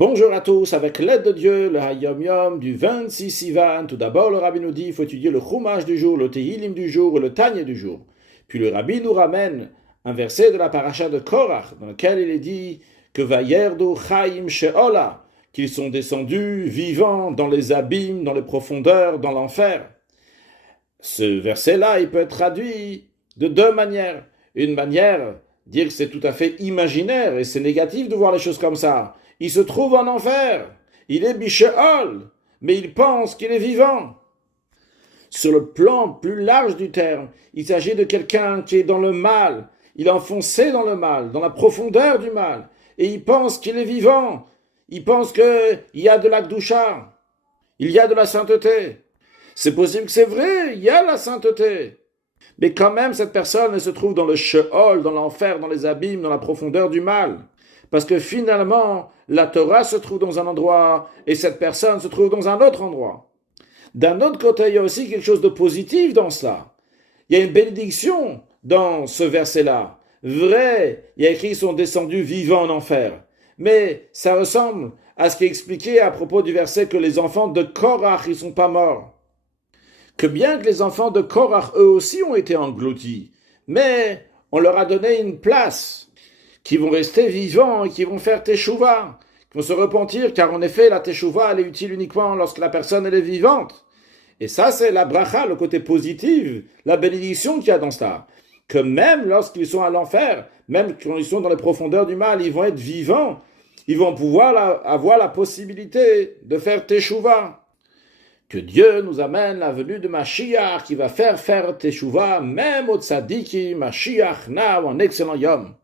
Bonjour à tous, avec l'aide de Dieu, le Hayom Yom du 26 Sivan. Tout d'abord, le Rabbi nous dit qu'il faut étudier le Chumash du jour, le Tehillim du jour et le Tanya du jour. Puis le Rabbi nous ramène un verset de la paracha de Korach, dans lequel il est dit que Vayerdu Chaim Sheola, qu'ils sont descendus vivants dans les abîmes, dans les profondeurs, dans l'enfer. Ce verset-là, il peut être traduit de deux manières. Une manière, dire que c'est tout à fait imaginaire et c'est négatif de voir les choses comme ça. Il se trouve en enfer, il est Bishéol, mais il pense qu'il est vivant. Sur le plan plus large du terme, il s'agit de quelqu'un qui est dans le mal, il est enfoncé dans le mal, dans la profondeur du mal, et il pense qu'il est vivant, il pense qu'il y a de la Gdusha, il y a de la sainteté. C'est possible que c'est vrai, il y a la sainteté. Mais quand même, cette personne elle se trouve dans le Sheol, dans l'enfer, dans les abîmes, dans la profondeur du mal. Parce que finalement, la Torah se trouve dans un endroit et cette personne se trouve dans un autre endroit. D'un autre côté, il y a aussi quelque chose de positif dans cela. Il y a une bénédiction dans ce verset-là. Vrai, il y a écrit qu'ils sont descendus vivants en enfer. Mais ça ressemble à ce qui est expliqué à propos du verset que les enfants de Korach, ils ne sont pas morts. Que bien que les enfants de Korach, eux aussi, ont été engloutis, mais on leur a donné une place, qui vont rester vivants et qui vont faire teshuva, qui vont se repentir, car en effet, la teshuva, elle est utile uniquement lorsque la personne, elle est vivante. Et ça, c'est la bracha, le côté positif, la bénédiction qu'il y a dans cela. Que même lorsqu'ils sont à l'enfer, même quand ils sont dans les profondeurs du mal, ils vont être vivants, ils vont pouvoir avoir la possibilité de faire teshuva. Que Dieu nous amène la venue de Mashiach qui va faire teshuva même au tzadiki, Mashiach na, un excellent yom.